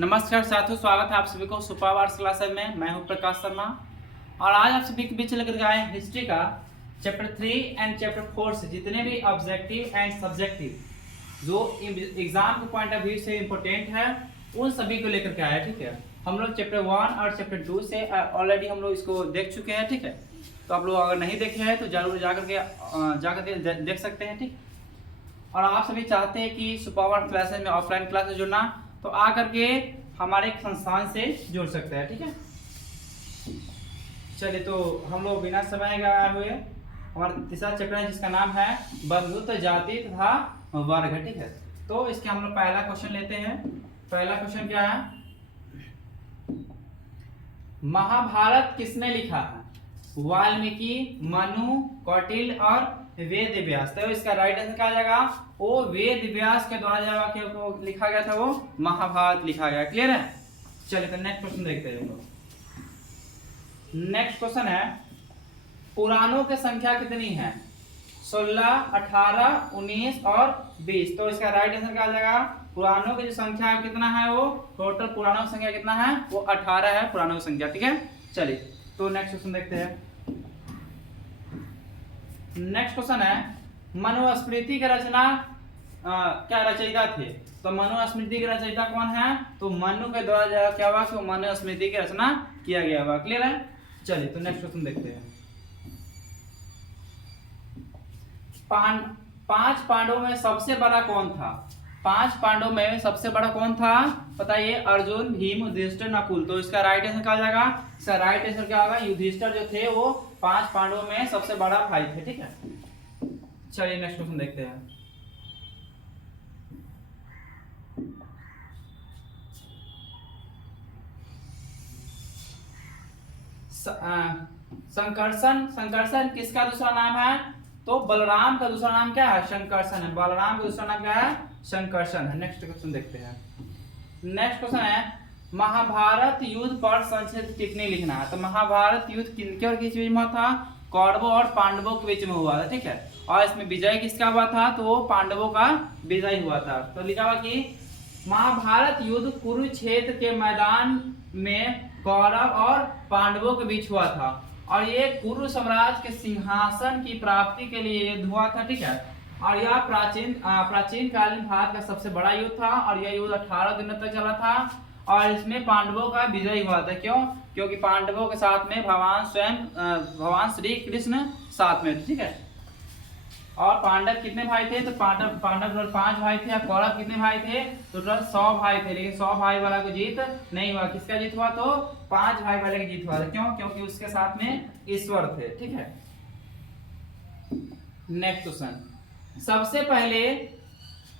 नमस्कार साथियों, स्वागत है आप सभी को सुपर आर्ट्स क्लासेस में। मैं हूं प्रकाश शर्मा और आज आप सभी के बीच लेकर के आए हिस्ट्री का चैप्टर 3 एंड चैप्टर 4 से जितने भी ऑब्जेक्टिव एंड सब्जेक्टिव जो एग्जाम के पॉइंट ऑफ व्यू से इम्पोर्टेंट है उन सभी को लेकर के आए। ठीक है, हम लोग चैप्टर 1 और चैप्टर 2 से ऑलरेडी हम लोग इसको देख चुके हैं। ठीक है, तो आप लोग अगर नहीं देखे हैं तो जरूर जाकर के देख सकते हैं। ठीक, और आप सभी चाहते हैं कि सुपर आर्ट्स क्लासेस में ऑफलाइन क्लासेस जुड़ना तो आकर के हमारे संस्थान से जुड़ सकते हैं। ठीक है, चलिए तो हम लोग बिना समय गए हुए हमारा तीसरा चैप्टर है जिसका नाम है बंधुत्व जाति तथा वर्ग। ठीक है, तो इसके हम लोग पहला क्वेश्चन लेते हैं। पहला क्वेश्चन क्या है, महाभारत किसने लिखा है? वाल्मीकि, मनु, कौटिल्य और वेद व्यास। तो इसका राइट आंसर क्या आ जाएगा? वो वेद व्यास के द्वारा जो लिखा गया था वो महाभारत लिखा गया। क्लियर है? चलिए तो नेक्स्ट क्वेश्चन देखते हैं हम लोग। नेक्स्ट क्वेश्चन है, पुराणों की संख्या कितनी है? 16, 18, 19 और 20। तो इसका राइट आंसर क्या आ जाएगा? पुराणों की जो संख्या है कितना है, वो टोटल पुराणों की संख्या कितना है? वो 18 है पुराणों की संख्या। ठीक है, चलिए तो नेक्स्ट क्वेश्चन देखते हैं। नेक्स्ट क्वेश्चन है, मनुस्मृति की रचना क्या रचयिता थे? तो मनुस्मृति की रचयिता कौन है? तो मनु के द्वारा क्या हुआ कि मनुस्मृति की रचना किया गया हुआ। क्लियर है? चलिए तो नेक्स्ट क्वेश्चन देखते हैं। पांच पांडवों में सबसे बड़ा कौन था? 5 पांडवों में सबसे बड़ा कौन था? बताइए। अर्जुन, भीम, युधिष्ठिर, नकुल। तो इसका राइट आंसर क्या आ जाएगा? इसका राइट आंसर क्या होगा? युधिष्ठिर जो थे वो 5 पांडवों में सबसे बड़ा भाई थे। ठीक है, चलिए नेक्स्ट क्वेश्चन देखते हैं। संकर्षण किसका दूसरा नाम है? तो बलराम का दूसरा नाम क्या है? संकर्षण है। बलराम का दूसरा नाम क्या है? संकर्षण है। नेक्स्ट क्वेश्चन देखते हैं। नेक्स्ट क्वेश्चन है, महाभारत युद्ध पर संक्षिप्त टिप्पणी लिखना है। तो महाभारत युद्ध किनके और किस बीच में था? कौरवों और पांडवों के बीच में हुआ था। ठीक है, और इसमें विजय किसका हुआ था? तो वो पांडवों का विजय हुआ था। तो लिखा हुआ कि महाभारत युद्ध कुरुक्षेत्र के मैदान में कौरव और पांडवों के बीच हुआ था और ये कुरु साम्राज्य के सिंहासन की प्राप्ति के लिए युद्ध हुआ था। ठीक है, और यह प्राचीन कालीन भारत का सबसे बड़ा युद्ध था और यह युद्ध 18 दिनों तक चला था और इसमें पांडवों का विजय हुआ था। क्यों? क्योंकि पांडवों के साथ में भगवान श्री कृष्ण साथ में। ठीक है, और पांडव कितने भाई थे? तो पांडव 5 भाई थे। और कौरव कितने भाई थे? टोटल 100 भाई थे, लेकिन 100 भाई वाला को जीत नहीं हुआ। किसका जीत हुआ? तो 5 भाई वाले का जीत हुआ था। क्यों? क्योंकि उसके साथ में ईश्वर थे। ठीक है, नेक्स्ट क्वेश्चन, सबसे पहले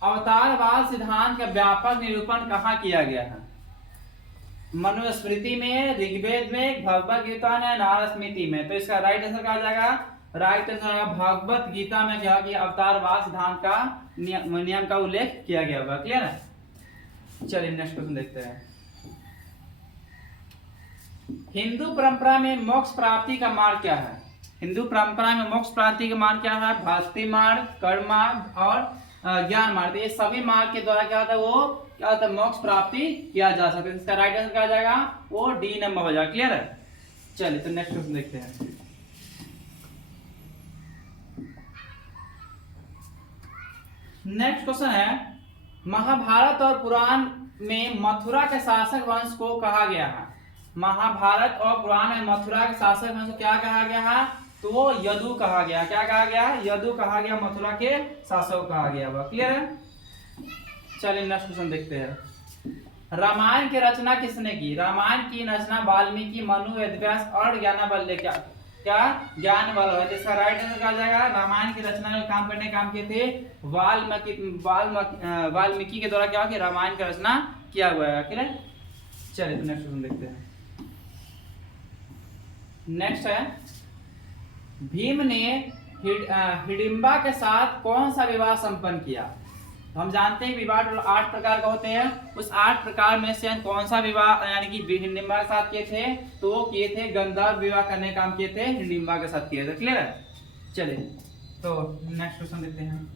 अवतारवाद सिद्धांत का व्यापक निरूपण कहाँ किया गया है? मनुस्मृति में, ऋग्वेद में, भगवत गीता में, नारद स्मृति में। तो इसका राइट आंसर क्या आ जाएगा? राइट आंसर है भगवत गीता में क्या कि अवतारवाद सिद्धांत का नियम का उल्लेख किया गया होगा। क्लियर है? चलिए नेक्स्ट क्वेश्चन देखते हैं। हिंदू परंपरा में मोक्ष प्राप्ति का मार्ग क्या है? हिंदू परंपरा में मोक्ष प्राप्ति का मार्ग क्या है? भक्ति मार्ग, कर्म मार्ग और ज्ञान मार्ग। ये सभी मार्ग के द्वारा क्या होता है? वो क्या होता है? मोक्ष प्राप्ति किया जा सकता है। इसका राइट आंसर क्या आ जाएगा? वो डी नंबर हो जाएगा। क्लियर है? चलिए तो नेक्स्ट क्वेश्चन देखते हैं। नेक्स्ट क्वेश्चन है, महाभारत और पुराण में मथुरा के शासक वंश को कहा गया है। महाभारत और पुराण में मथुरा के शासक वंश को क्या कहा गया है? तो यदु कहा गया। क्या कहा गया? यदु कहा गया। मथुरा के शासक कहा गया हुआ। क्लियर है? चलिए नेक्स्ट क्वेश्चन देखते हैं। रामायण की रचना किसने की? रामायण की रचना वाल्मीकि, मनु, वेदव्यास और ज्ञानवल्क्य ज्ञानवल्लभ है। जिसका राइट आंसर क्या आ जाएगा? रामायण की रचना में काम किए थे वाल्मीकि के द्वारा क्या कि रामायण की रचना किया हुआ है। क्लियर? चलिए तो नेक्स्ट क्वेश्चन देखते हैं। नेक्स्ट है, भीम ने हिडिंबा के साथ कौन सा विवाह संपन्न किया? हम जानते हैं विवाह 8 प्रकार का होते हैं। उस 8 प्रकार में से कौन सा विवाह यानी कि हिडिंबा के साथ किए थे? तो वो किए थे गंधर्व विवाह करने का काम किए थे, हिडिंबा के साथ किए थे। क्लियर है? चलिए तो नेक्स्ट क्वेश्चन देखते हैं।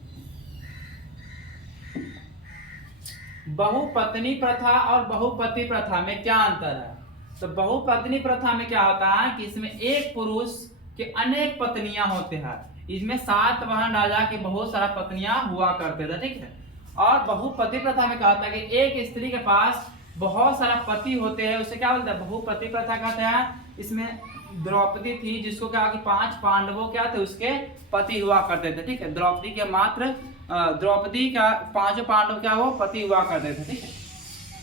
बहुपत्नी प्रथा और बहुपति प्रथा में क्या अंतर है? तो बहुपत्नी प्रथा में क्या होता है कि इसमें एक पुरुष के अनेक पत्नियां होते हैं। इसमें सातवाहन राजा के बहुत सारा पत्नियां हुआ करते थे, ठीक है। और बहुपति प्रथा में क्या होता है कि एक स्त्री के पास बहुत सारा पति होते हैं, उसे क्या बोलते हैं? बहुपति प्रथा कहते हैं। इसमें द्रौपदी थी, जिसको क्या कि 5 पांडवों क्या थे, उसके पति हुआ करते थे, ठीक है। द्रौपदी के मात्र द्रौपदी का 5 पांडव क्या वो पति हुआ करते थे, ठीक है।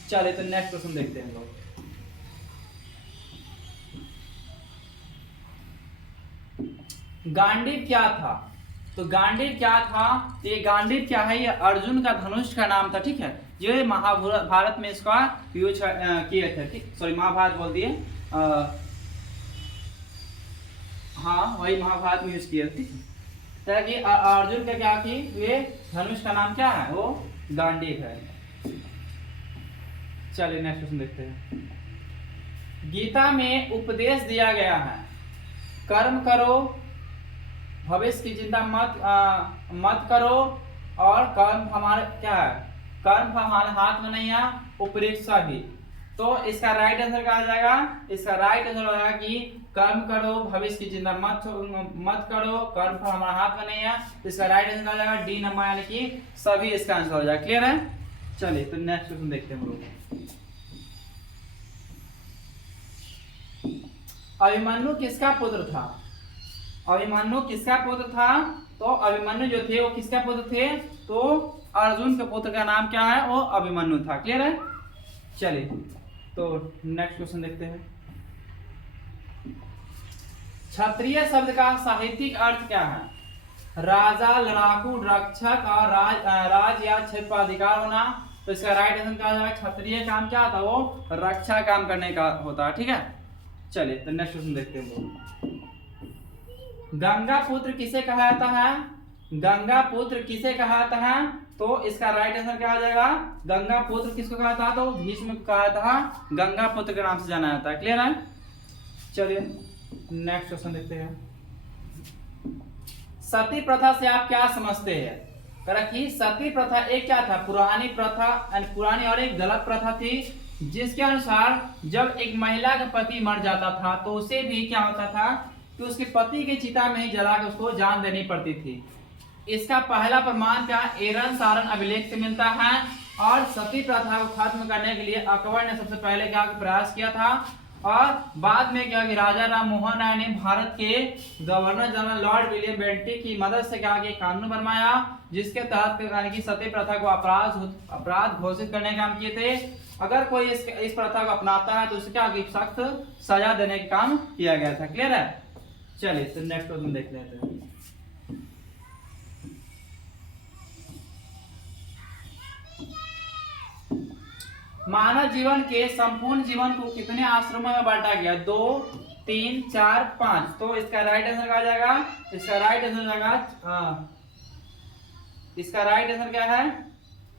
चलिए तो नेक्स्ट क्वेश्चन देखते हैं लोग। गांडीव क्या था? तो गांडीव क्या था? ये गांडीव क्या है? ये अर्जुन का धनुष का नाम था, ठीक है। ये महाभारत में इसका यूज किए थे, ठीक। सॉरी, महाभारत बोल दिए, हाँ वही महाभारत में यूज किए, ठीक है। कि अर्जुन का क्या की ये धनुष का नाम क्या है? वो गांडीव है। चलिए नेक्स्ट क्वेश्चन देखते हैं। गीता में उपदेश दिया गया है, कर्म करो, भविष्य की चिंता मत करो, और कर्म हमारे क्या है? कर्म हमारे हाथ में नहीं है, उपरीक्षा भी। तो इसका राइट आंसर क्या आ जाएगा? इसका राइट आंसर हो जाएगा कि कर्म करो, भविष्य की चिंता मत करो, कर्म फल हमारे हाथ में नहीं है। तो इसका राइट आंसर आ जाएगा डी नंबर, यानी कि सभी इसका आंसर हो जाएगा। क्लियर है? चलिए तो नेक्स्ट क्वेश्चन देखते हैं हम लोग। अभिमन्यु किसका पुत्र था? अभिमन्यु किसका पुत्र था? तो अभिमन्यु जो थे वो किसका पुत्र थे? तो अर्जुन के पुत्र का नाम क्या है? वो अभिमन्यु था। क्लियर है? चलिए तो नेक्स्ट क्वेश्चन देखते हैं। क्षत्रिय शब्द का साहित्यिक अर्थ क्या है? राजा, लड़ाकू, रक्षक और राज या क्षेत्र पर अधिकार होना। तो इसका राइट आंसर क्या है? क्षत्रिय काम क्या था? वो रक्षा काम करने का होता है, ठीक है। चलिए तो नेक्स्ट क्वेश्चन देखते हैं लोग। गंगा पुत्र किसे कहा जाता है? गंगा पुत्र किसे कहा जाता है? तो इसका राइट आंसर क्या आ जाएगा? गंगा पुत्र किसको कहा था? तो भीष्म को कहा था, गंगा पुत्र के नाम से जाना जाता है। क्लियर है? चलिए नेक्स्ट क्वेश्चन देखते हैं। सती प्रथा से आप क्या समझते हैं? कि सती प्रथा एक क्या था? पुरानी प्रथा, पुरानी और एक गलत प्रथा थी, जिसके अनुसार जब एक महिला का पति मर जाता था तो उसे भी क्या होता था कि उसके पति के चिता में ही जलाकर उसको जान देनी पड़ती थी। इसका पहला प्रमाण क्या? एरन सारन अभिलेख से मिलता है। और सती प्रथा को खत्म करने के लिए अकबर ने सबसे पहले क्या प्रयास किया था, और बाद में क्या कि राजा राम मोहन राय ने भारत के governor general Lord William Bentinck की मदद से क्या कि कानून बनवाया, जिसके तहत यानी कि सती प्रथा को अपराध घोषित करने का काम किए थे। अगर कोई इस प्रथा को अपनाता है तो उसे क्या सख्त सजा देने का काम किया गया था। क्लियर है? चलिए तो नेक्स्ट क्वेश्चन देख लेते हैं। मानव जीवन के संपूर्ण जीवन को कितने आश्रमों में बांटा गया? 2, 3, 4, 5। तो इसका राइट आंसर क्या आ जाएगा? इसका राइट आंसर जाएगा इसका राइट आंसर क्या है?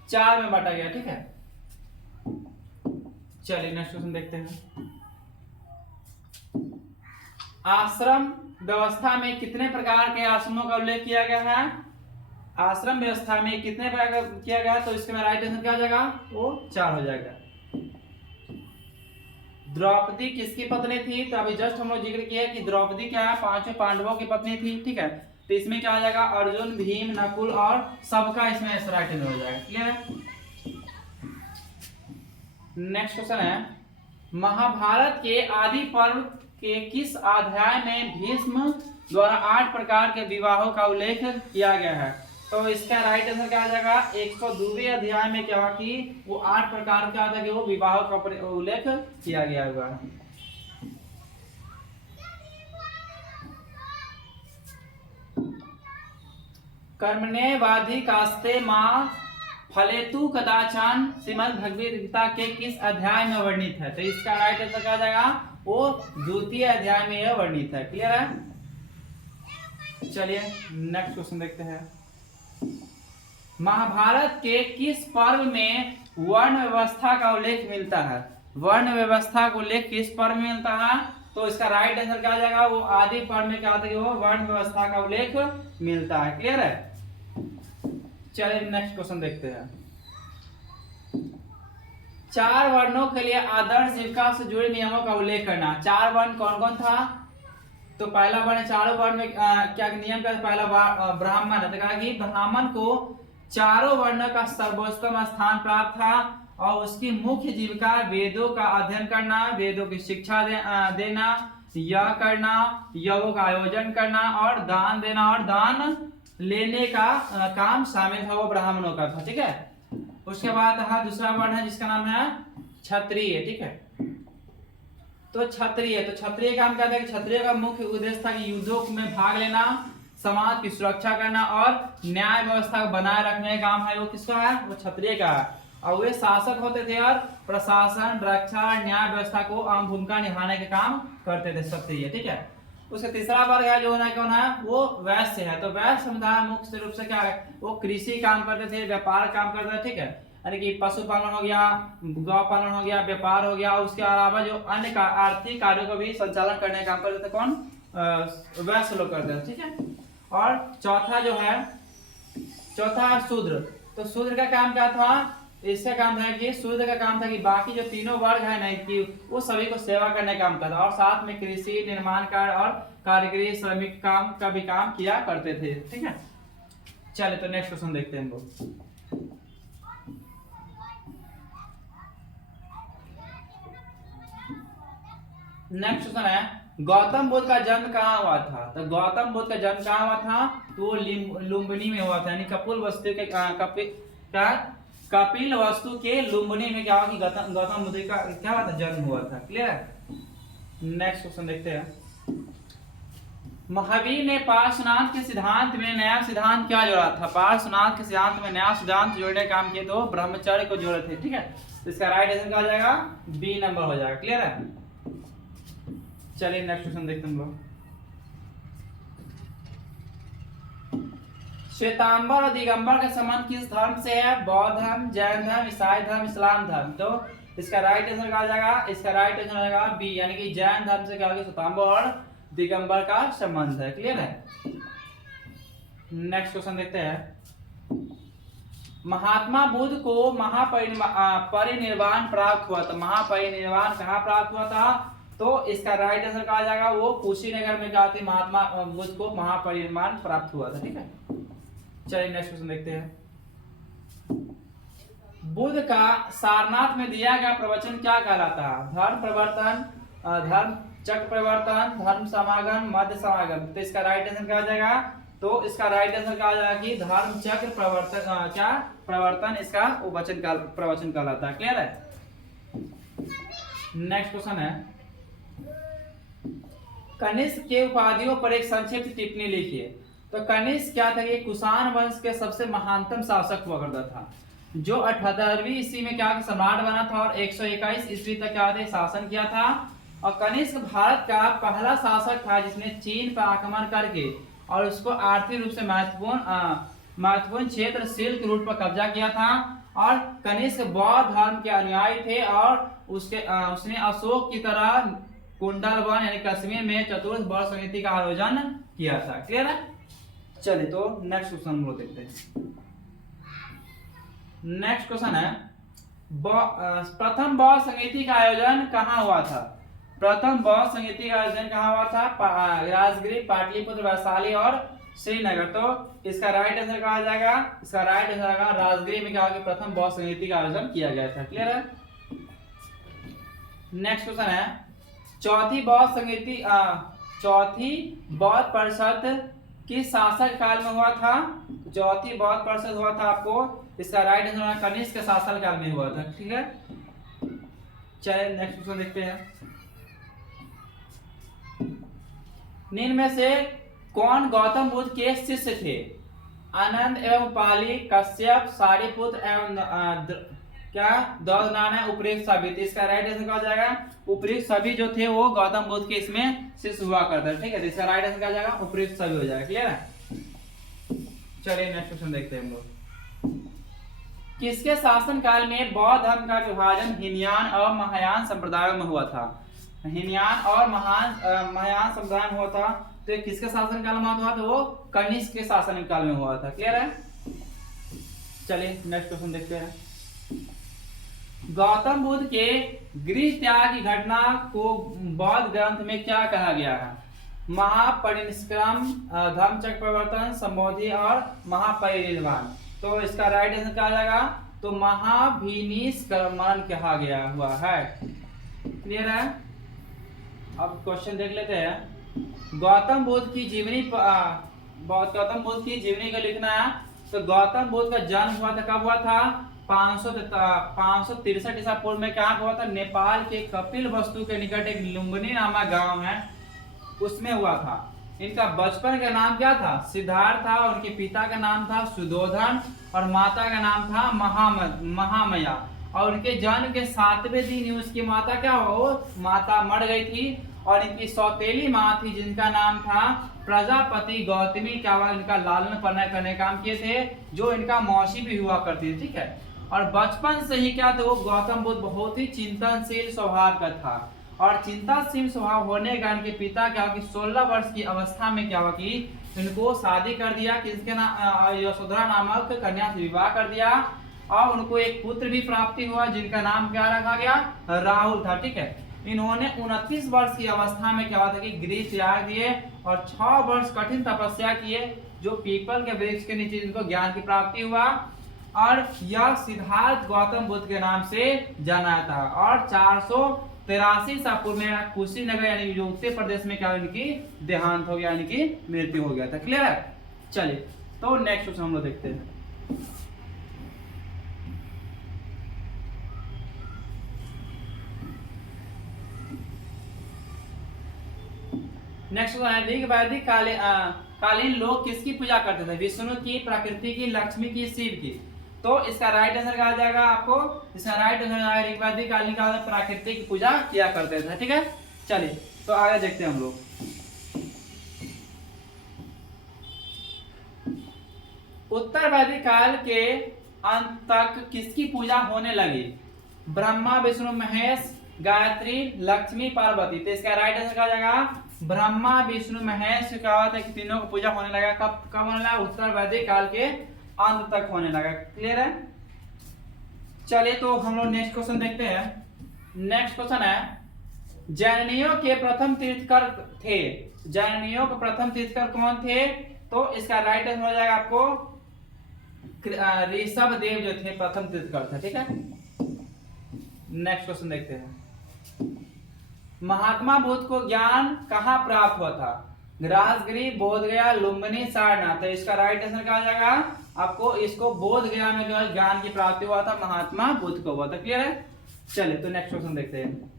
4 में बांटा गया, ठीक है। चलिए नेक्स्ट क्वेश्चन देखते हैं। आश्रम व्यवस्था में कितने प्रकार के आश्रमों का उल्लेख किया गया है? आश्रम व्यवस्था में कितने प्रकार का किया गया? तो इसके में राइट आंसर क्या हो जाएगा? वो 4 हो जाएगा। द्रौपदी किसकी पत्नी थी? तो अभी जस्ट हम लोग जिक्र किया कि द्रौपदी क्या है? 5 पांडवों की पत्नी थी, ठीक है। तो इसमें क्या हो जाएगा? अर्जुन, भीम, नकुल और सबका इसमें राइट आंसर हो जाएगा। क्लियर है? नेक्स्ट क्वेश्चन है, महाभारत के आदि पर्व के किस अध्याय में भीष्म द्वारा 8 प्रकार के विवाहों का उल्लेख किया गया है? तो इसका राइट आंसर क्या आ जाएगा? 102वें अध्याय में क्या कि वो 8 प्रकार का था कि वो विवाहों का उल्लेख किया गया हुआ है। कर्मणे वाधि कास्ते मां फलेतु कदाचान श्रीमद् भगवद गीता के किस अध्याय में वर्णित है? तो इसका राइट आंसर क्या आ जाएगा? वो 2य अध्याय में यह वर्णित है। क्लियर है? चलिए नेक्स्ट क्वेश्चन देखते हैं। महाभारत के किस पर्व में वर्ण व्यवस्था का उल्लेख मिलता है? वर्ण व्यवस्था का उल्लेख किस पर्व में मिलता है? तो इसका राइट आंसर क्या आ जाएगा? वो आदि पर्व में क्या होता है? वो वर्ण व्यवस्था का उल्लेख मिलता है। क्लियर है? चलिए नेक्स्ट क्वेश्चन देखते हैं। चार वर्णों के लिए आदर्श जीविका से जुड़े नियमों का उल्लेख करना। चार वर्ण कौन कौन था? तो पहला वर्ण, चारों वर्ण में क्या नियम का? पहला ब्राह्मण है, तो कहा कि ब्राह्मण को चारों वर्णों का सर्वोत्तम स्थान प्राप्त था और उसकी मुख्य जीविका वेदों का अध्ययन करना, वेदों की शिक्षा देना, यह करना, यज्ञों का आयोजन करना और दान देना और दान लेने का काम शामिल था, वो ब्राह्मणों का था। ठीक है। उसके बाद दूसरा वर्ण है जिसका नाम है क्षत्रिय। ठीक है। तो क्षत्रिय काम क्या था कि क्षत्रिय का मुख्य उद्देश्य था कि युद्धों में भाग लेना, समाज की सुरक्षा करना और न्याय व्यवस्था को बनाए रखने का काम है वो किसका है? वो क्षत्रिय का है। और वे शासक होते थे और प्रशासन, रक्षा, न्याय व्यवस्था को अहम भूमिका निभाने के काम करते थे क्षत्रिय। ठीक है। उसका तीसरा वर्ग है जो है कौन है? वो वैश्य है। तो वैश्य समुदाय मुख्य रूप से क्या है? वो कृषि काम करते थे, व्यापार काम करते थे। ठीक है। यानी कि पशुपालन हो गया, गौ पालन हो गया, व्यापार हो गया, उसके अलावा जो अन्य आर्थिक कार्यों को भी संचालन करने का काम करते थे कौन? वैश्य लोग करते थे। ठीक है। और चौथा जो है, चौथा है शूद्र। तो शूद्र का काम क्या था? इसका काम था कि शूद्र का काम था कि बाकी जो तीनों वर्ग है ना कि वो सभी को सेवा करने का काम करता और साथ में कृषि, निर्माण कार्य और कारीगरी, श्रमिक काम का भी काम किया करते थे। ठीक है। चलिए तो नेक्स्ट क्वेश्चन देखते हैं हम लोग। नेक्स्ट क्वेश्चन है गौतम बुद्ध का जन्म कहाँ हुआ था? तो गौतम बुद्ध का जन्म कहाँ हुआ था? तो वो लुम्बिनी में हुआ था, यानी कपिल वस्तु के लुम्बिनी में क्या हुआ कि गौतम बुद्ध का क्या हुआ था? जन्म हुआ था। क्लियर है। नेक्स्ट क्वेश्चन देखते हैं। महावीर ने पार्श्वनाथ के सिद्धांत में नया सिद्धांत क्या जोड़ा था? पार्श्वनाथ के सिद्धांत में नया सिद्धांत जोड़ने का काम किए तो ब्रह्मचर्य को जोड़े थे। ठीक है। तो इसका राइट आंसर क्या हो जाएगा? बी नंबर हो जाएगा। क्लियर है। चलिए नेक्स्ट क्वेश्चन देखते हैं हम लोग। श्वेतांबर और दिगंबर का संबंध किस धर्म से है? बौद्ध धर्म, जैन धर्म, ईसाई धर्म, इस्लाम धर्म। तो इसका राइट आंसर क्या हो जाएगा? इसका राइट आंसर हो जाएगा बी, यानी कि जैन धर्म से क्या होगा? श्वेतांबर और दिगंबर का संबंध है। क्लियर है। नेक्स्ट क्वेश्चन देखते हैं। महात्मा बुद्ध को महापरिनिर्वाण प्राप्त हुआ था। महापरिनिर्वाण कहाँ प्राप्त हुआ था? तो इसका राइट आंसर कहा जाएगा वो कुशीनगर में क्या थी? महात्मा बुद्ध को महापरिनिर्वाण प्राप्त हुआ था। ठीक है। चलिए नेक्स्ट क्वेश्चन देखते हैं। बुद्ध का सारनाथ में दिया गया प्रवचन क्या कहलाता है? धर्म प्रवर्तन, धर्म चक्र प्रवर्तन, धर्म समागम, मध्य समागम। तो इसका राइट आंसर क्या हो जाएगा? तो इसका राइट आंसर क्या हो जाएगा कि धर्म चक्र प्रवर्तन, क्या प्रवर्तन इसका वचन का प्रवचन कहलाता है। क्लियर है। नेक्स्ट क्वेश्चन है कनिष्क के उपाधियों पर एक संक्षिप्त टिप्पणी लिखिए। तो कनिष्क क्या था कि कुषाण वंश के सबसे महानतम शासक हुआ करता था, जो 78वीं ईस्वी में क्या सम्राट बना था और 121 ईस्वी तक क्या शासन किया था। और कनिष्क भारत का पहला शासक था जिसने चीन पर आक्रमण करके और उसको आर्थिक रूप से महत्वपूर्ण क्षेत्र सिल्क रूट पर कब्जा किया था। और कनिष्क बौद्ध धर्म के अनुयायी थे और उसने अशोक की तरह कुंडलवन यानी कश्मीर में चतुर्थ वर्ष समिति का आयोजन किया था। क्लियर है। चलिए तो नेक्स्ट क्वेश्चन हम लोग देखते हैं। नेक्स्ट क्वेश्चन है प्रथम बौद्ध संगीति का आयोजन कहाँ हुआ था? प्रथम बौद्ध संगीति का आयोजन कहाँ हुआ था? राजगीर, पाटलिपुत्र, वैशाली और श्रीनगर। तो इसका राइट आंसर कहा जाएगा? इसका राइट आंसर आएगा राजगीर में क्या होगा? प्रथम बौद्ध संगीति का आयोजन किया गया था। क्लियर है। नेक्स्ट क्वेश्चन है चौथी बौद्ध परिषद किस शासक काल में हुआ था? चौथी बौद्ध परिषद हुआ था आपको, इसका राइट आंसर कनिष्क के शासन काल में हुआ था। ठीक है। चलिए नेक्स्ट क्वेश्चन देखते हैं। निम्न में से कौन गौतम बुद्ध के शिष्य थे? आनंद एवं पाली, कश्यप, सारिपुत्र एवं क्या दौलनाना, उपयुक्त सभी। इसका राइट आंसर क्या हो जाएगा? उपयुक्त सभी जो थे वो गौतम बुद्ध के इसमें शिष्य हुआ करता है। ठीक है। इसका राइट आंसर क्या हो जाएगा? उपयुक्त सभी हो जाएगा। क्लियर है। चलिए नेक्स्ट क्वेश्चन देखते हैं हम लोग। किसके शासन काल में बौद्ध धर्म का विभाजन हीनयान और महायान संप्रदायों में हुआ था? हीनयान और महायान संप्रदाय में हुआ था। तो ये किसके शासन काल में हुआ था? वो कनिष्क के शासन काल में हुआ था। क्लियर है। चलिए नेक्स्ट क्वेश्चन देखते हैं। गौतम बुद्ध के गृह त्याग की घटना को बौद्ध ग्रंथ में क्या कहा गया है? महापरिनिष्क्रम, धम्मचक्र प्रवर्तन, संबोधि और महापरिनिर्वाण। तो इसका राइट आंसर क्या आ जाएगा? तो महाभिनिष्क्रमण कहा गया हुआ है। क्लियर है? अब क्वेश्चन देख लेते हैं। गौतम बुद्ध की जीवनी को लिखना है। तो गौतम बुद्ध का जन्म हुआ था, कब हुआ था? 563 ईसा पूर्व में। कहाँ हुआ था? नेपाल के कपिल वस्तु के निकट एक लुम्बिनी नामक गांव है, उसमें हुआ था। इनका बचपन का नाम क्या था? सिद्धार्थ था। उनके पिता का नाम था सुधोधन और माता का नाम था महामया। और उनके जन्म के 7वें दिन उसकी माता क्या हुआ? वो माता मर गई थी। और इनकी सौतेली माँ थी जिनका नाम था प्रजापति गौतमी। क्या हुआ? इनका लालन पालन करने का काम किए थे, जो इनका मौसी भी हुआ करती थी। ठीक है। और बचपन से ही क्या था? वो गौतम बुद्ध बहुत ही चिंतनशील स्वभाव का था। और चिंताशील स्वभाव होने के कारण के पिता क्या हुआ कि 16 वर्ष की अवस्था में क्या हुआ कि इनको शादी कर दिया, किसके नाम? यशोधरा नामक कन्या से विवाह कर दिया। और उनको एक पुत्र भी प्राप्ति हुआ जिनका नाम क्या रखा गया? राहुल था। ठीक है। इन्होंने 29 वर्ष की अवस्था में क्या हुआ था कि गृह त्याग दिए और 6 वर्ष कठिन तपस्या किए, जो पीपल के वृक्ष के नीचे इनको ज्ञान की प्राप्ति हुआ। और यह सिद्धार्थ गौतम बुद्ध के नाम से जाना था। और 483 ईसा पूर्व में कुशीनगर यानी जो उत्तर प्रदेश में क्या इनकी देहांत हो गया, यानी कि मृत्यु हो गया था। क्लियर है? चलिए तो नेक्स्ट क्वेश्चन हम लोग देखते हैं। नेक्स्ट है ऋग वैदिक कालीन लोग किसकी पूजा करते थे? विष्णु की, प्रकृति की, लक्ष्मी की, शिव की। तो इसका राइट आंसर क्या आ जाएगा आपको? इसका राइट आंसर आएगा ऋग वैदिक कालीन का प्रकृति की पूजा किया करते थे। ठीक है। चलिए तो आगे देखते हैं हम लोग। उत्तर वैदिक काल के अंत तक किसकी पूजा होने लगी? ब्रह्मा, विष्णु, महेश, गायत्री, लक्ष्मी, पार्वती। तो इसका राइट आंसर क्या आ जाएगा? ब्रह्मा, विष्णु, महेश का होता है, तीनों को पूजा होने लगा। कब होने लगा? उत्तर वैदिक काल के अंत तक होने लगा। क्लियर है? चलिए तो हम लोग नेक्स्ट क्वेश्चन देखते हैं। नेक्स्ट क्वेश्चन है, जैनियों के प्रथम तीर्थकर थे। जैनियों के प्रथम तीर्थकर कौन थे? तो इसका राइट आंसर हो जाएगा आपको ऋषभ देव जो थे प्रथम तीर्थकर थे। ठीक है। नेक्स्ट क्वेश्चन देखते हैं। महात्मा बुद्ध को ज्ञान कहाँ प्राप्त हुआ था? ग्रासगिरी, बोधगया, लुम्बिनी, सारनाथ। तो इसका राइट आंसर क्या आ जाएगा आपको? इसको बोधगया में जो है ज्ञान की प्राप्ति हुआ था, महात्मा बुद्ध को हुआ था। क्लियर है? चलिए तो नेक्स्ट क्वेश्चन देखते हैं।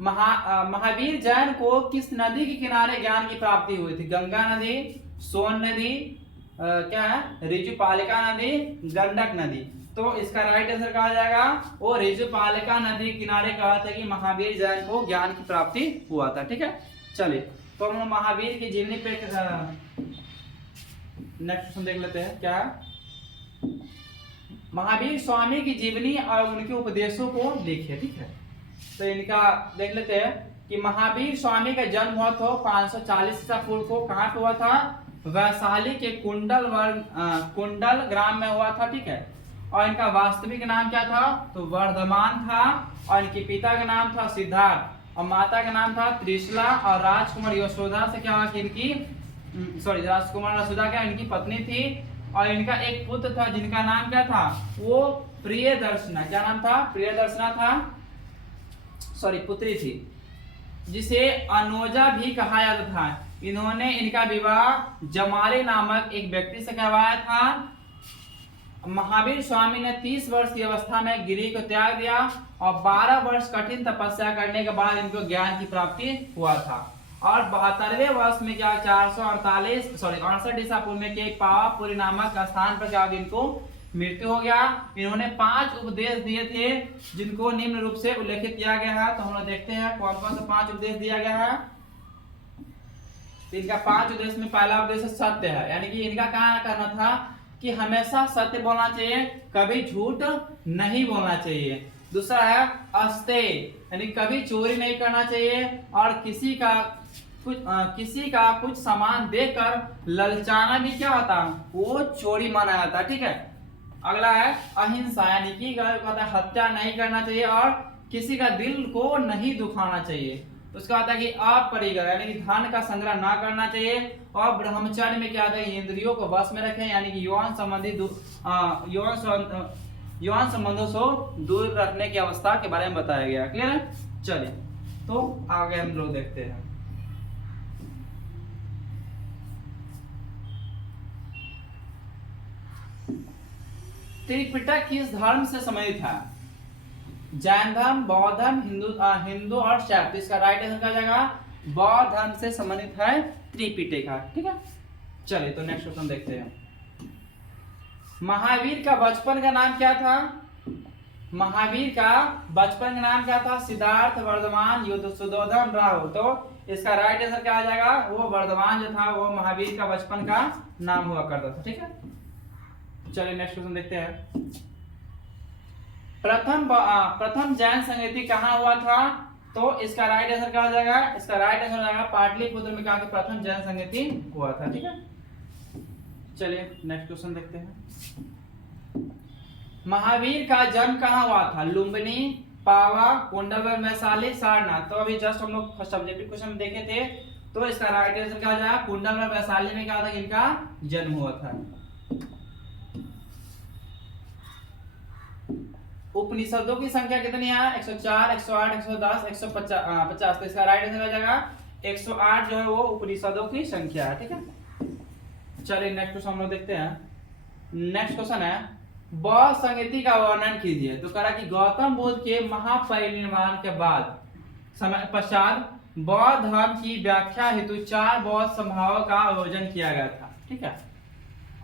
महावीर जैन को किस नदी के किनारे ज्ञान की प्राप्ति हुई थी? गंगा नदी, सोन नदी, क्या है, ऋजुपालिका नदी, गंडक नदी। तो इसका राइट आंसर कहा जाएगा वो ऋजुपालिका नदी किनारे कहा था कि महावीर जैन को ज्ञान की प्राप्ति हुआ था। ठीक है। चलिए तो हम महावीर की जीवनी पे नेक्स्ट क्वेश्चन देख लेते हैं। क्या महावीर स्वामी की जीवनी और उनके उपदेशों को लिखे। ठीक है। तो इनका देख लेते हैं कि महावीर स्वामी का जन्म हुआ था 540 ईसा पूर्व को। कहाँ पे हुआ था? वैशाली के कुंडल ग्राम में हुआ था। ठीक है। और इनका वास्तविक नाम क्या था? तो वर्धमान था। और इनके पिता का नाम था सिद्धार्थ और माता का नाम था त्रिशला। और राजकुमार यशोदा से क्या हुआ कि इनकी राजकुमार यशोदा क्या इनकी पत्नी थी। और इनका एक पुत्र था जिनका नाम क्या था? वो प्रियदर्शना। क्या नाम था? प्रियदर्शना था। पुत्री थी जिसे अनोजा भी कहा जाता था। इन्होंने इनका विवाह जमाले नामक एक व्यक्ति से करवाया था। महावीर स्वामी ने 30 वर्ष की अवस्था में गिरी को त्याग दिया और 12 वर्ष कठिन तपस्या करने के बाद इनको ज्ञान की प्राप्ति हुआ था। और 72वें वर्ष में क्या 468 ईसा पूर्व में के पावापुरी नामक स्थान पर क्या इनको मृत्यु हो गया। इन्होंने 5 उपदेश दिए थे जिनको निम्न रूप से उल्लेखित किया गया है। तो हम लोग देखते हैं कौन कौन से 5 उपदेश दिया गया है। इनका 5 उपदेश में पहला उपदेश सत्य है, यानी कि इनका क्या करना था कि हमेशा सत्य बोलना चाहिए, कभी झूठ नहीं बोलना चाहिए। दूसरा है अस्तेय, यानी कभी चोरी नहीं करना चाहिए और किसी का कुछ सामान देकर ललचाना भी क्या होता? वो चोरी माना जाता। ठीक है। अगला है अहिंसा, यानी कि कहता है हत्या नहीं करना चाहिए और किसी का दिल को नहीं दुखाना चाहिए। उसका आता है कि अपरिग्रह, यानी कि धन का संग्रह ना करना चाहिए। और ब्रह्मचर्य में क्या आता है, इंद्रियों को वश में रखें, यानी कि यौन संबंधों से दूर रखने की अवस्था के बारे में बताया गया। क्लियर है? चलिए तो आगे हम लोग देखते हैं। त्रिपिटक किस धर्म से संबंधित है? जैन धर्म, बौद्ध धर्म, हिंदू और शैव। तो इसका राइट आंसर क्या जाएगा? बौद्ध धर्म से संबंधित है त्रिपिटक है। ठीक है, चलिए तो नेक्स्ट क्वेश्चन देखते हैं। महावीर का बचपन का नाम क्या था? महावीर का बचपन का नाम क्या था? सिद्धार्थ, वर्धमान, सुधोधन, राहुल। तो इसका राइट आंसर क्या आ जाएगा? वो वर्धमान जो था वो महावीर का बचपन का नाम हुआ करता था। ठीक है, चलिए नेक्स्ट क्वेश्चन देखते हैं। प्रथम जैन संगति कहाँ हुआ था? तो इसका राइट आंसर क्या हो जाएगा? इसका राइट आंसर हो जाएगा पाटलिपुत्र में कहा कि प्रथम जैन संगति हुआ था। ठीक है, चलिए नेक्स्ट क्वेश्चन देखते हैं। महावीर का जन्म कहाँ हुआ था? लुम्बिनी, पावा, कुंडल, वैशाली, सारनाथ। तो अभी जस्ट हम लोग सब्जेक्टिव क्वेश्चन में देखे थे, तो इसका राइट आंसर क्या हो जाएगा? कुंडल और वैशाली में क्या था कि इनका जन्म हुआ था। उपनिषदों की संख्या कितनी है? 104, 108, 110, 150। तो इसका राइट आंसर हो जाएगा 108 जो है वो उपनिषदों की संख्या है। ठीक है, चलिए नेक्स्ट क्वेश्चन हम लोग देखते हैं। नेक्स्ट क्वेश्चन है बौद्ध संगति का वर्णन कीजिए। तो कहा कि गौतम बुद्ध के महापरिनिर्वाण के बाद समय पश्चात बौद्ध धर्म की व्याख्या हेतु 4 बौद्ध सभाओं का आयोजन किया गया था। ठीक है,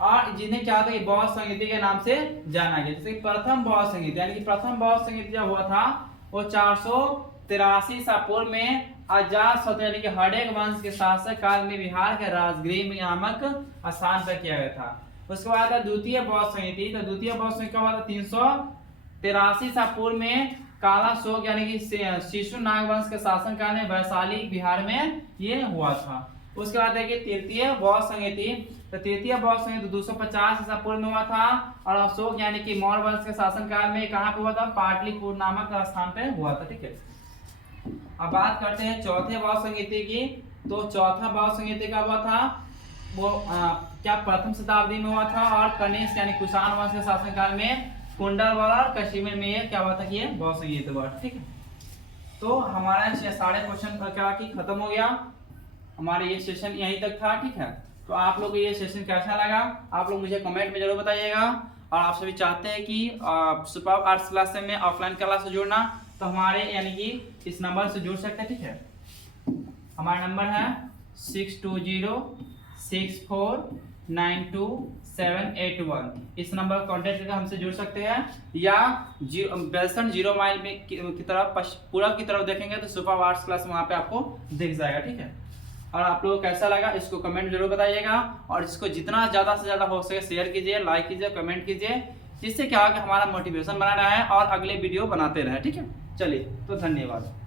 और जिन्हें क्या था कि बौद्ध संगति के नाम से जाना गया। जैसे प्रथम बौद्ध संगति, यानी कि प्रथम बौद्ध संगति जब हुआ था वो 483 ईसा पूर्व में अजातशत्रु यानी कि हड़ेक वंश के शासक काल में बिहार के राजगृह नामक स्थान पर किया गया था। उसके बाद द्वितीय बौद्ध संगति। तो द्वितीय बौद्ध संगति हुआ था 383 ईसा पूर्व में काला शोक यानी कि शिशु नाग वंश के शासन काल में वैशाली बिहार में ये हुआ था। उसके बाद है कि तृतीय बौद्ध संगति। तो तृतीय बौद्ध संगति 250 ईसा पूर्व में हुआ था और अशोक यानी कि मौर्य वंश के शासन काल में कहाँ पे हुआ था? पाटलिपुत्र नामक स्थान पे हुआ था। ठीक है, अब बात करते हैं चौथे बौद्ध संगति की। तो चौथा बौद्ध संगति का हुआ था वो क्या प्रथम शताब्दी में हुआ था और कनिष्क यानी कुषाण वंश के शासन काल में कुंडलवाल और कश्मीर में ये क्या हुआ था कि ये बौद्ध संगति हुआ। ठीक है, तो हमारा सारे क्वेश्चन क्या कि खत्म हो गया। हमारे ये सेशन यहीं तक था। ठीक है, तो आप लोग को ये सेशन कैसा लगा आप लोग मुझे कमेंट में जरूर बताइएगा। और आप सभी चाहते हैं कि सुपर आर्ट्स क्लास में ऑफलाइन क्लास से जुड़ना, तो हमारे यानी कि इस नंबर से जुड़ सकते हैं। ठीक है, हमारा नंबर है 6206492781। इस नंबर पर कॉन्टेक्ट करके हमसे जुड़ सकते हैं, या बेलसन 0 माइल में की तरफ पूरब की तरफ देखेंगे तो सुपर आर्ट्स क्लास वहाँ पे आपको दिख जाएगा। ठीक है, और आप लोगों को कैसा लगा इसको कमेंट जरूर बताइएगा। और इसको जितना ज़्यादा से ज़्यादा हो सके शेयर कीजिए, लाइक कीजिए, कमेंट कीजिए, जिससे क्या हो कि हमारा मोटिवेशन बना रहा है और अगले वीडियो बनाते रहे। ठीक है, चलिए तो धन्यवाद।